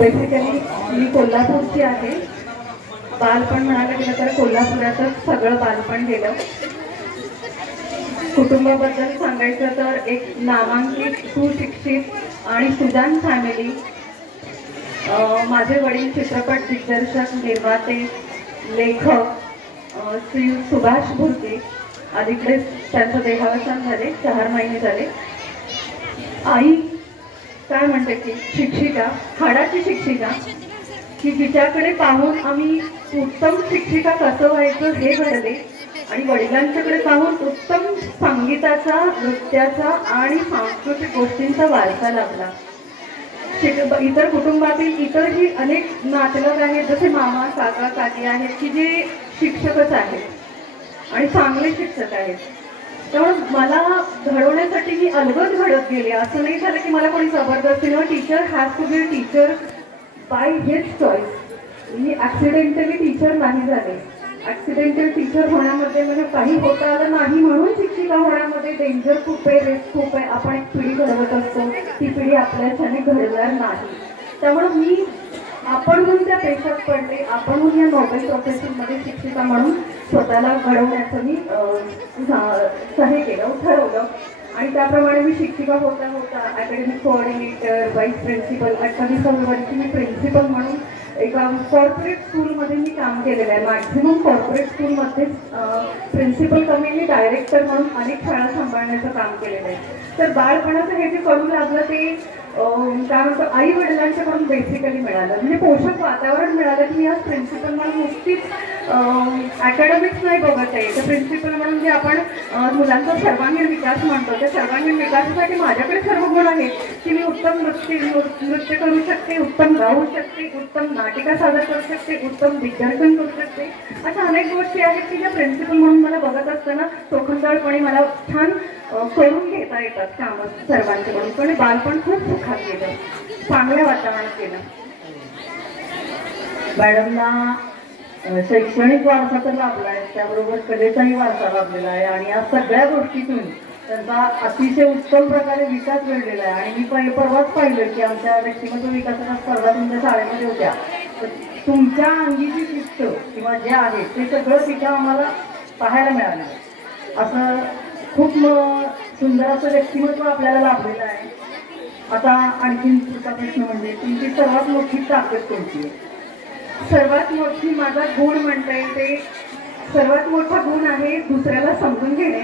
Basically मी कोल्हापूरची आहे. बालपण म्हणायला गेलं तर कोल्हापुरातच सगळं बालपण गेलं. कुटुंबाबद्दल सांगायचं तर एक नामांकित सुशिक्षित आणि सुजान फॅमिली. माझे वडील चित्रपट दिग्दर्शक, निर्माते, लेखक श्री सुभाष भुर्के. अलीकडेच त्यांचं देहावसान झाले, 4 महिने झाले. आई काय म्हणते की शिक्षिका, हाडाची शिक्षिका, की जिच्याकडे पाहून आम्ही उत्तम शिक्षिका कसं व्हायचं हे घडले. आणि वडिलांच्याकडे पाहून उत्तम संगीताचा, नृत्याचा आणि सांस्कृतिक गोष्टींचा वारसा लाभला. इतर कुटुंबातील इतरही अनेक नातलग आहेत, जसे मामा, काका, काकी आहेत, की जे शिक्षकच आहेत आणि चांगले शिक्षक आहेत. त्यामुळे मला घडवण्यासाठी मी अलगद घडत गेले. असं नाही झालं की मला कोणी जबरदस्तीनं teacher has to be a teacher by his choice. मी ॲक्सिडेंटली टीचर नाही झाले. ॲक्सिडेंटल टीचर होण्यामध्ये म्हणजे काही होता आलं नाही म्हणून शिक्षिका होण्यामध्ये डेंजर खूप आहे, रिस्क खूप आहे. आपण एक पिढी घडवत असतो, ती पिढी आपल्याच्याने घडणार नाही. त्यामुळे मी आपणहून त्या पेशात पडले, आपणहून या नोबेल प्रोफेशनमध्ये शिक्षिका म्हणून स्वतःला घडवण्याचं मी हे केलं, ठरवलं. आणि त्याप्रमाणे मी शिक्षिका होता होता अकॅडमिक कोऑर्डिनेटर, व्हाईस प्रिन्सिपल, 28व्या वर्षी मी प्रिन्सिपल म्हणून एका कॉर्पोरेट स्कूलमध्ये मी काम केलेलं आहे. मॅक्झिमम कॉर्पोरेट स्कूलमध्येच प्रिन्सिपल कमी मी डायरेक्टर म्हणून अनेक शाळा सांभाळण्याचं काम केलेलं आहे. तर बाळपणाचं हे जे करू लागलं ते काय म्हणतो आई वडिलांच्याकडून बेसिकली मिळालं. म्हणजे पोषक वातावरण मिळालं की मी आज प्रिन्सिपल म्हणून नुसतीच अकॅडमिक्स नाही बघत आहे. तर प्रिन्सिपल म्हणून जे आपण मुलांचा सर्वांगीण विकास म्हणतो, त्या सर्वांगीण विकासासाठी माझ्याकडे सर्व गुण आहेत की मी उत्तम नृत्य करू शकते, उत्तम गाऊ शकते, उत्तम नाटिका सादर करू शकते, उत्तम दिग्दर्शन करू शकते. अशा अनेक गोष्टी आहेत की ज्या प्रिन्सिपल म्हणून मला बघत असताना चोखंदळपणे मला छान करून घेता येतात कामं सर्वांच्याकडून. पण बालपण खूप सुखात गेलं, चांगल्या वातावरणात गेलं. मॅडमना शैक्षणिक वारसा तर लाभला आहे, त्याबरोबर कलेचाही वारसा लाभलेला आहे. आणि या सगळ्या गोष्टीतून त्यांचा अतिशय उत्तम प्रकारे विकास घडलेला आहे. आणि मी परवाच पाहिलं की आमच्या व्यक्तिमत्व विकासाच्या स्पर्धा तुमच्या शाळेमध्ये होत्या. तुमच्या अंगीची शिस्त किंवा जे आहे ते सगळं तिथं आम्हाला पाहायला मिळालं. असं खूप सुंदर असं व्यक्तिमत्व आपल्याला लाभलेलं आहे. आता आणखीन पुढचा प्रश्न म्हणजे तुमची सर्वात मोठी ताकद कोणती आहे? सर्वात मोठी माझा गुण म्हणता येईल ते सर्वात मोठा गुण आहे दुसऱ्याला समजून घेणे,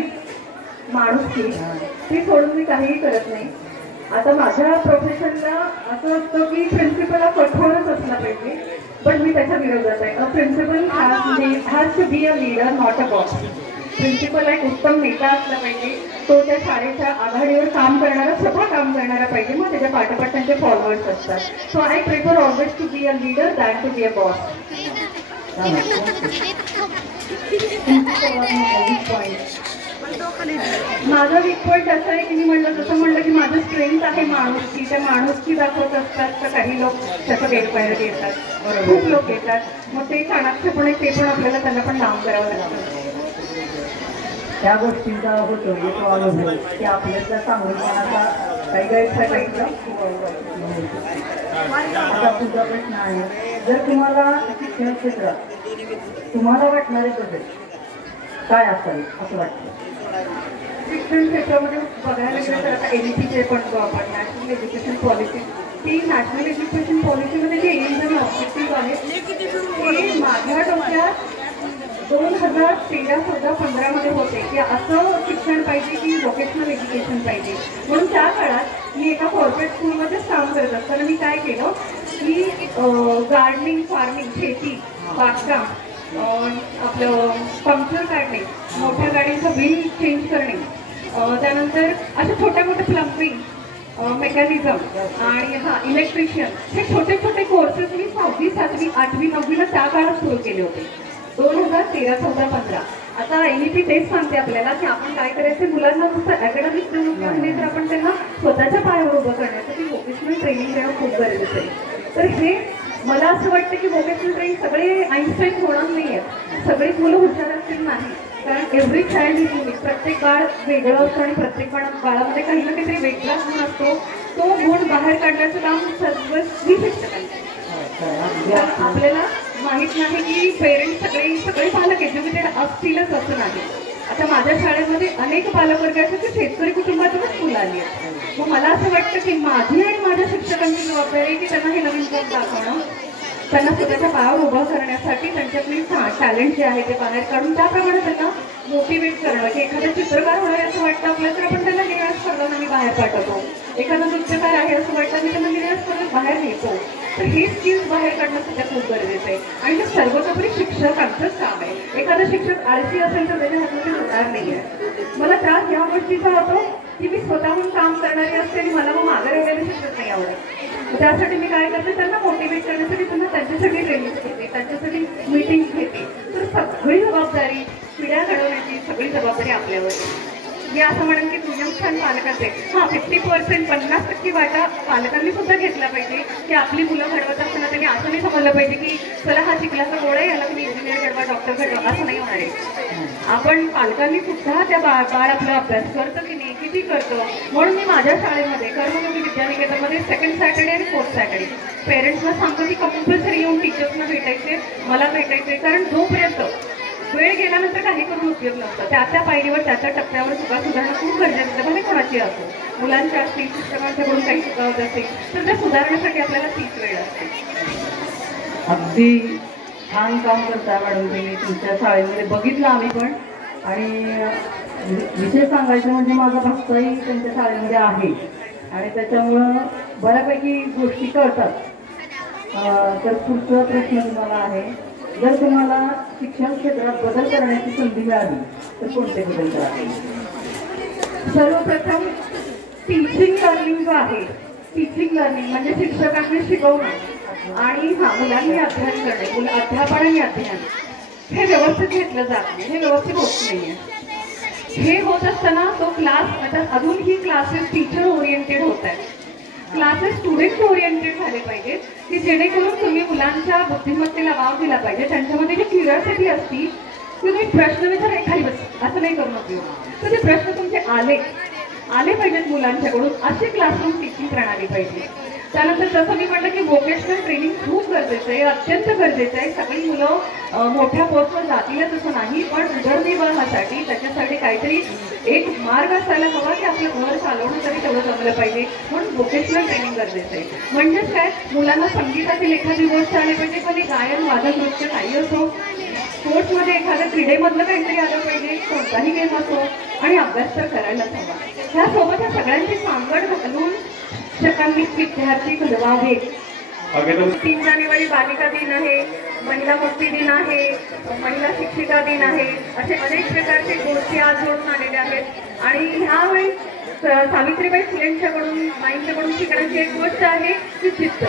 माणुसकी. ती सोडून मी काहीही करत नाही. आता माझ्या प्रोफेशनला असं असतं की प्रिन्सिपलला कठोरच असला पाहिजे, पण मी त्याच्या विरोधात आहे. A principal has to be a leader, not a boss. Principal एक उत्तम नेता असला पाहिजे. तो त्या शाळेच्या आघाडीवर काम करणारा, स्वतः काम करणारा पाहिजे. मग त्याच्या पाठोपाठ त्यांचे फॉलोअर्स असतात. So I prefer always to be a leader than to be a boss. माझा वीक पॉईंट असं आहे की मी जसं म्हणलं की माझं स्ट्रेंथ आहे माणुसकी. त्या माणुसकी दाखवत असतात तर काही लोक त्याचा गैरफायदा घेतात, खूप लोक येतात. मग ते चाणाक्षपणे ते पण आपल्याला त्यांना पण नाम करावं लागतं. त्या गोष्टींचा होतो येतो अनुभव की आपल्याला चांगलेपणाचा काही गैरफायदा. आता तुझा प्रश्न आहे, जर तुम्हाला शिक्षण क्षेत्रात तुम्हाला वाटणारे बदल काय असावे असं वाटतं? शिक्षण क्षेत्रामध्ये बघायला गेलं तर आता NEP म्हणतो आपण, नॅशनल एज्युकेशन पॉलिसी. ती नॅशनल एज्युकेशन पॉलिसीमध्ये जे एम्स आणि ऑब्जेक्टिव्ह आहेत ते माझ्या डोक्यात 2013-14-15 मध्ये होते की असं शिक्षण पाहिजे की व्होकेशनल एज्युकेशन पाहिजे. म्हणून त्या काळात मी एका कॉर्पोरेट स्कूलमध्येच काम करत असताना मी काय केलं की गार्डनिंग, फार्मिंग, शेती, बागकाम, आपलं पंक्चर काढणे, मोठ्या गाडीचं व्हील चेंज करणे, त्यानंतर अशा छोट्या मोठ्या प्लंबिंग, मेकॅनिझम आणि इलेक्ट्रिशियन, हे छोटे छोटे कोर्सेस मी 6वी, 7वी, 8वी, 9वीला त्या काळात सुरू केले होते. 2013-14-15. आता NEP तेच सांगते आपल्याला की आपण काय करायचं, मुलांना नुसतं अकॅडमिक डेव्हलपमेंट नाही तर आपण त्यांना स्वतःच्या पायावर उभं करण्यासाठी व्होकेशनल ट्रेनिंग देणं खूप गरजेचं आहे. तर हे मला असं वाटतं की व्होकेशनल ट्रेनिंग सगळे आईन्स्टाईन होणार नाही आहेत, सगळीच मुलं हुशार असतील नाही. कारण एव्हरी चाइल्ड इज युनिक. प्रत्येक बाळ वेगळं असतं आणि प्रत्येक बाळामध्ये काही ना काहीतरी वेगळा गुण असतो. तो गुण बाहेर काढण्याचं काम सर्व शिक्षकांचं. कारण आपल्याला माहित नाही की पेरेंट्स सगळे पालक एज्युकेटेड असतीलच असं नाही. आता माझ्या शाळेमध्ये अनेक पालकवर्ग असे की शेतकरी कुटुंबातूनच मुलं आली आहेत. मग मला असं वाटतं की माझी आणि माझ्या शिक्षकांची जबाबदारी की त्यांना हे नवीन जग दाखवणं, त्यांना स्वतःच्या पायावर उभं करण्यासाठी त्यांच्यातली टॅलेंट जे आहे ते बाहेर काढून त्याप्रमाणे त्यांना मोटिवेट करणं. की एखादा चित्रकार होणार असं वाटतं आपल्याला तर आपण त्यांना निराळ स्पर्धा मी बाहेर पाठवतो. एखादा नृत्यकार आहे असं वाटतं मी त्यांना निराळ स्पर्धेत बाहेर नेतो. तर हे स्किल्स बाहेर काढणं सुद्धा खूप गरजेचं आहे आणि ते सर्वतोपरी शिक्षकांचंच काम आहे. एखादा शिक्षक आळशी असेल तर त्याच्या हातून होणार नाही आहे. मला त्रास या गोष्टीचा होतो की मी स्वतःहून काम करणारी असते आणि मला मग मागे राहिलेले शिक्षक नाही आवडत. त्यासाठी मी काय करते, त्यांना मोटिवेट करण्यासाठी पुन्हा त्यांच्यासाठी ट्रेनिंग घेते, त्यांच्यासाठी मीटिंग्स घेते. तर सगळी जबाबदारी पिढ्या घडवण्याची सगळी जबाबदारी आपल्यावर. मी असं म्हणेन की नियमस्थान पालकाचे 50% 50% वाटा पालकांनी सुद्धा घेतला पाहिजे की आपली मुलं घडवत असताना त्यांनी असं नाही समजलं पाहिजे की चला हा शिकलाचा गोळा आहे, याला तुम्ही इंजिनियर घडवा, डॉक्टर घडवा, असं नाही होणार आहे. आपण पालकांनी सुद्धा त्या बाळ आपला अभ्यास करतं की नाही, किती करतो. म्हणून मी माझ्या शाळेमध्ये कर्मयोगी विद्यानिकेतनमध्ये सेकंड सॅटर्डे आणि फोर्थ सॅटर्डे पेरेंट्सना सांगतो की कंपल्सरी येऊन टीचर्सना भेटायचे, मला भेटायचे. कारण जोपर्यंत वेळ गेल्यानंतर काही करून उपयोग नसतं. त्या पायरीवर त्या टप्प्यावर चुका सुधारणं खूप गरजेचं आहे. भले कोणाची असो, मुलांच्या असतील, शिक्षकांच्याकडून काही शिकवत असेल तर त्या सुधारण्यासाठी आपल्याला तीच वेळ असते. अगदी छान काम करता मॅडम तुम्ही. तुमच्या शाळेमध्ये बघितलं आम्ही पण. आणि विशेष सांगायचं म्हणजे माझा भाषाही त्यांच्या शाळेमध्ये आहे आणि त्याच्यामुळं बऱ्यापैकी गोष्टी कळतात. तर पुढचा प्रश्न तुम्हाला आहे, जर तुम्हाला शिक्षण क्षेत्रात बदल करण्याची संधी मिळाली तर कोणते बदल करावे? सर्वप्रथम टीचिंग लर्निंग जो आहे, टीचिंग लर्निंग म्हणजे शिक्षकांनी शिकवणं आणि मुलांनी अध्ययन करणे, अध्यापन आणि अध्ययन हे व्यवस्थित घेतलं जात नाही, हे व्यवस्थित होत नाहीये. हे होत असताना तो क्लास आता अजूनही क्लासेस टीचर ओरिएंटेड होत आहेत. क्लासेस स्टुडंट ओरिएंटेड झाले पाहिजेत की जेणेकरून तुम्ही मुलांच्या बुद्धिमत्तेला वाव दिला पाहिजे. त्यांच्यामध्ये जी क्युरिओसिटी असती की तुम्ही प्रश्न विचारा खाली बस असं नाही करू नका. तर ते प्रश्न तुमचे आले पाहिजेत मुलांच्याकडून, अशी क्लासरूम टीचिंग प्रणाली पाहिजे. त्यानंतर जसं मी म्हटलं की वोकेशनल ट्रेनिंग खूप गरजेचं आहे, अत्यंत गरजेचं आहे. सगळी मुलं मोठ्या पोस्टवर जातीलच असं नाही, पण उदरनिर्वाहासाठी त्याच्यासाठी काहीतरी एक मार्ग असायला हवा की आपलं घर चालवणं तरी तेवढं जमलं पाहिजे. म्हणून वोकेशनल ट्रेनिंग गरजेचं आहे. म्हणजेच काय, मुलांना संगीतातील एखादी गोष्ट आली पाहिजे, कधी गायन वादन नृत्य काही असो, स्पोर्ट्समध्ये एखाद्या क्रीडेमधलं काहीतरी आलं पाहिजे, कोणताही गेम असो, आणि अभ्यास तर करायलाच हवा. ह्यासोबत या सगळ्यांची सांगड घालून शिक्षकांनी विद्यार्थी घडवावे. 3 जानेवारी बालिका दिन आहे, महिला मुक्ती दिन आहे, महिला शिक्षिका दिन आहे, असे अनेक प्रकारचे गोष्टी आज जोडून आलेल्या आहेत. आणि ह्यावेळी सावित्रीबाई फुलेंच्याकडून माईंच्याकडून शिकण्याची एक गोष्ट आहे की चित्त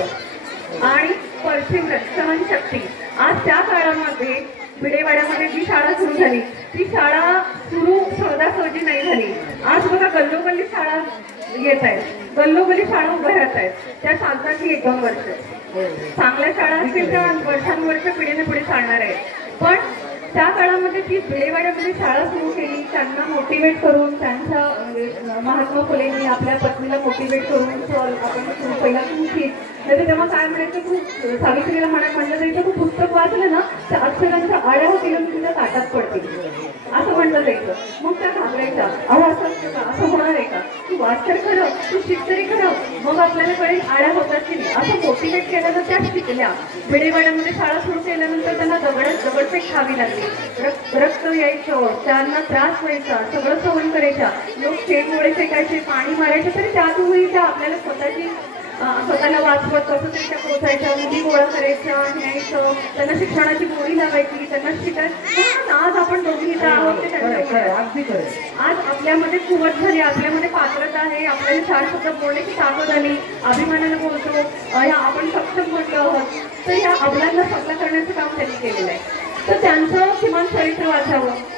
आणि परसिव्हरन्स, सहनशक्ती. आज त्या काळामध्ये भिडेवाड्यामध्ये जी शाळा सुरू झाली ती शाळा सुरू सहजासहजी नाही झाली. आज बघा गल्लोगल्ली शाळा येत आहेत, गल्लोगल्ली शाळा उभ्या राहत आहेत. त्या चालतात ही 1-2 वर्ष. चांगल्या शाळा असतील त्या वर्षानुवर्ष पिढीने पुढे चालणार आहेत. पण त्या काळामध्ये ती भिडेवाड्यामध्ये शाळा सुरू केली, त्यांना मोटिवेट करून, त्यांच्या महात्मा फुलेंनी आपल्या पत्नीला मोटिवेट करून आपण पहिला तू शिक. नाही तेव्हा काय म्हणायचं, खूप सावित्रीला म्हणलं जायचं तू पुस्तक वाचलं ना त्या अक्षरांच्या आड्या होतील आणि तुझ्या ताटात पडतील असं म्हणलं जायचं. मग त्या घाबरायच्या, असं होणार आहे का, तू वाच तर खरं, तू शिक तरी खरं, मग आपल्याला कळेल आड्या होतात की नाही. असं मोटिवेट केल्यानं त्या शिकल्या. भिडेवाड्यामध्ये शाळा सुरू केल्यानंतर त्यांना दगडफेक खावी लागली, रक्त यायचं, त्यांना त्रास व्हायचा, सगळं सहन करायच्या. लोक शेणगोळे फेकायचे, पाणी मारायचे, तरी त्यातूनही त्या आपल्याला स्वतःला वाचवत कसं तरी त्या पोचायच्या, मुली गोळा करायच्या, न्यायचं, त्यांना शिक्षणाची गोळी लावायची, त्यांना शिकायचं. आज आपण दोघी इथं आहोत ते त्यांच्या आज आपल्यामध्ये कुवत झाली, आपल्यामध्ये पात्रता आहे, आपल्याला 4 शब्द बोलण्याची ताकद आली, अभिमानाने बोलतो, आपण सक्षम बोलतो आहोत. तर या अबलांना सल्ला करण्याचं काम त्यांनी केलेलं आहे. तर त्यांचं किमान चरित्र वाचावं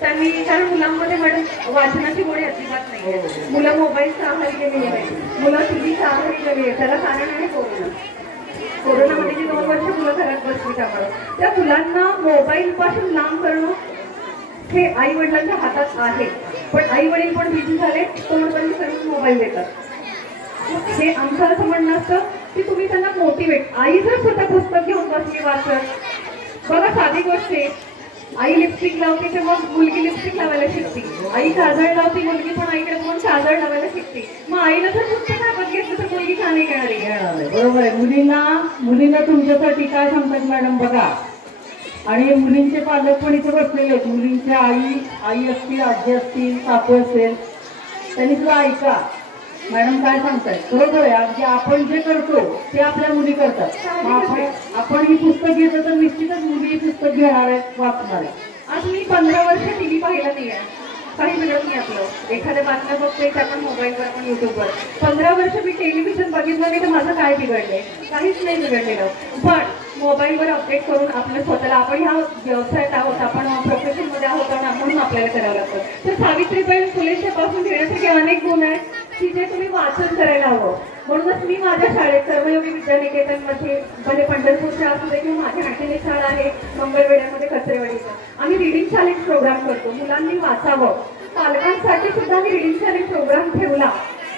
त्यांनी, कारण मुलांमध्ये मॅडम वाचनाची गोडी अजिबात नाही. मुलं मोबाईलच्या आहारी गेलेली आहे, मुलं टीव्हीच्या आहारी गेली आहे. त्याला कारण आहे कोरोनामध्ये जी 2 वर्ष मुलं घरात बसली, त्यामुळे त्या मुलांना मोबाईल पासून लांब करणं हे आई वडिलांच्या हातात आहे. पण आई वडील पण बिझी झाले, तोंड बंद करून मोबाईल देतात. हे आमचं असं म्हणणं असतं की तुम्ही त्यांना मोटिवेट, आई जर स्वतः पुस्तक घेऊन बसली वाचत, बघा साधी गोष्ट आहे, आई लिपस्टिक लावते तर मग मुलगी लिपस्टिक लावायला शिकते, आई काजळ लावते मुलगी पण आईकडे बघून काजळ लावायला शिकते. मग आईला जर पुस्तक हातात घेतलं तर मुलगी का नाही घेणार? बरोबर आहे. मुलींना तुमच्यासाठी काय सांगतात मॅडम बघा, आणि मुलींचे पालक पण इथे बसलेले आहेत, मुलींच्या आई असतील, आजी असतील, सासू असेल, त्यांनी सुद्धा ऐका मॅडम काय सांगतायत. बरोबर आहे. अगदी आपण जे करतो ते आपल्या मुली करतात. मग आपण ही पुस्तक घेतो तर निश्चितच मुली ही पुस्तक घेणार आहेत, वाचणार आहे. आज मी 15 वर्ष टीव्ही पाहिला नाही आहे, काही मिळत नाही आपलं, एखाद्या बातम्या बघतोय त्या पण मोबाईलवर पण युट्यूबवर. 15 वर्ष मी टेलिव्हिजन बघितलं नाही तर माझं काय बिघडलंय? काहीच नाही बिघडलेलं. पण मोबाईलवर अपडेट करून आपलं स्वतःला, आपण ह्या व्यवसायात आहोत, आपण प्रोफेशनमध्ये आहोत म्हणून आपल्याला करावं लागतं. तर सावित्रीबाई फुलेंच्या पासून घेण्यासारखे अनेक गुण आहेत की जे तुम्ही वाचन करायला हवं. म्हणूनच मी माझ्या शाळेत कर्मयोगी विद्यानिकेतनमध्ये भले पंढरपूरच्या असू दे किंवा माझी आणखी शाळा आहे मंगळवेढ्यामध्ये कचरेवाडीचं, आम्ही रिडिंग चॅलेंज प्रोग्राम करतो. मुलांनी वाचावं. पालकांसाठी सुद्धा आम्ही रिडिंग चॅलेंज प्रोग्राम ठेवला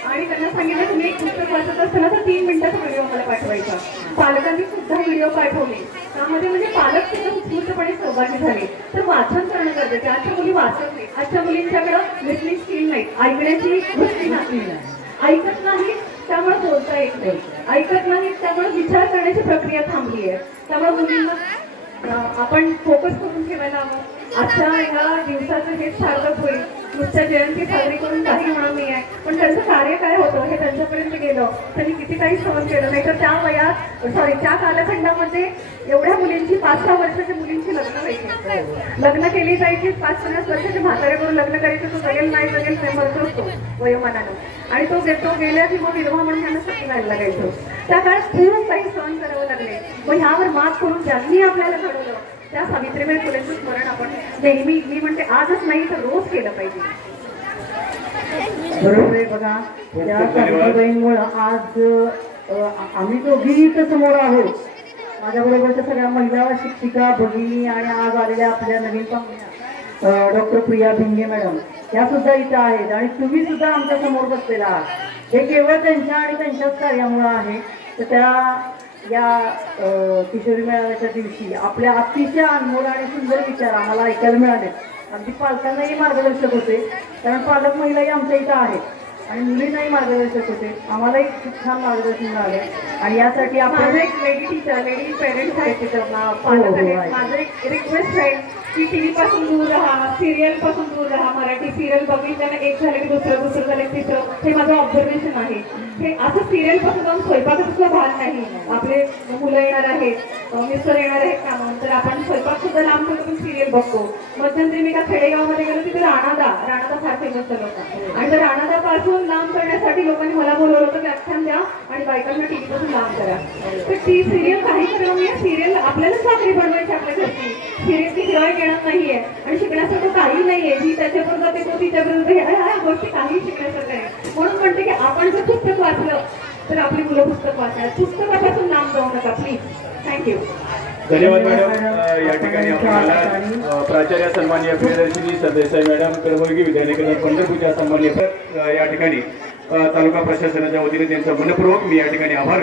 आणि त्यांना सांगितलं तुम्ही एक पुस्तक वाचत असताना तर 3 मिनिटाचा व्हिडिओ मला पाठवायचा. पालकांनी सुद्धा व्हिडिओ पाठवले, त्यामध्ये म्हणजे पालक सुद्धा उत्स्फूर्तपणे सहभागी झाले. तर वाचन करणं गरजेचं. आजच्या मुली वाचत नाही, आजच्या मुलींच्याकडं लिसनिंग स्किल नाही, ऐकण्याची गोष्टी नाही, ऐकत नाही त्यामुळे बोलता येत नाही, ऐकत नाही त्यामुळे विचार करण्याची प्रक्रिया थांबली आहे. त्यामुळे मुलींना आपण फोकस करून ठेवायला हवं. आजच्या ह्या दिवसाचं हेच सार्थक होईल. नुसत्या जयंती साजरी करून काही होणार नाही आहे, पण त्यांचं कार्य काय होतं हे त्यांच्यापर्यंत गेलं, त्यांनी किती काही सहन केलं. नाही तर त्या वयात त्या कालखंडामध्ये एवढ्या मुलींची 5-6 वर्षाच्या मुलींची लग्न व्हायची, लग्न केली जायची. 5-50 वर्षाच्या म्हाताऱ्याकडून लग्न करायचं, तो जगेल नाही जगेल मरतो असतो वयोमानानं, आणि तो गेल्या की मग विधवा म्हणून त्यांना सत्य जायला लागायचं. त्या काळात खूप काही सहन करावं लागले. मग ह्यावर मात करून ज्यांनी आपल्याला घडवलं त्या सावित्रीबाई फुलेंचं स्मरण आपण नेहमी, मी म्हणते आजच नाही तर रोज केलं पाहिजे. बरोबर आहे. बघा त्या सावित्रीबाईंमुळं आज आम्ही दोघी इथं समोर आहोत. माझ्याबरोबरच्या सगळ्या महिला शिक्षिका भगिनी आणि आज आलेल्या आपल्या नवीन पाहुण्या डॉक्टर प्रिया भिंगे मॅडम या सुद्धा इथं आहेत, आणि तुम्ही सुद्धा आमच्या समोर बसलेला आहात. हे केवळ त्यांच्या आणि त्यांच्याच कार्यामुळं आहे. तर त्या या किशोरी मेळाव्याच्या दिवशी आपल्या अतिशय अनमोल आणि सुंदर विचार आम्हाला ऐकायला मिळाले. अगदी पालकांनाही मार्गदर्शक होते, कारण पालक महिलाही आमच्या इथं आहेत आणि मुलींनाही मार्गदर्शक होते. आम्हालाही खूप छान मार्गदर्शन मिळाले. आणि यासाठी आपण एक लेडी टीचर, लेडी पेरेंट्स आहेत तिथं, पालक आहेत. माझं एक रिक्वेस्ट आहे की टीव्ही पासून दूर राहा, सिरियल पासून दूर राहा. मराठी सिरियल बघितल्यानं एक झालं की दुसरं झालं की तिसरं, हे माझं ऑब्झर्वेशन आहे. हे असं सिरियल पासून जाऊन स्वयंपाकाचा भाग नाही. आपले मुलं येणार आहेत, मिस्टर येणार आहेत कामावर, तर आपण स्वयंपाक सुद्धा लांब करून सिरियल बघतो. मध्यंतरी मी एका खेडेगावामध्ये गेलो, तिथे राणादा फार फेमस झाला होता, आणि त्या राणादा पासून लांब करण्यासाठी लोकांनी मला बोलवलं होतं की आख्यान द्या आणि बायकांना टीव्ही पासून लांब करा. तर ती सिरियल काही करणं नाही, सिरियल आपल्याला चाकरी बनवायची आपल्या घरची. सिरियसली हिरोईन येणार नाहीये आणि शिकण्यासारखं काही नाहीये. ही त्याच्याबरोबर जाते, तो तिच्याबरोबर, ह्या गोष्टी काही शिकण्यासारखं आहे. म्हणून म्हणते की आपण जर पुस्तक वाचलं तर आपली मुलं पुस्तक वाचणार, पुस्तकापासून लांब जाऊ नका प्लीज. थँक्यू. धन्यवाद मॅडम. या ठिकाणी आपल्याला प्राचार्य सन्माननीय प्रियदर्शिनी सरदेसाई मॅडम कर्मयोगी विद्यानिकेतन पंढरपूरच्या सन्माननीय या ठिकाणी तालुका प्रशासनाच्या वतीने त्यांचा मनपूर्वक मी या ठिकाणी आभार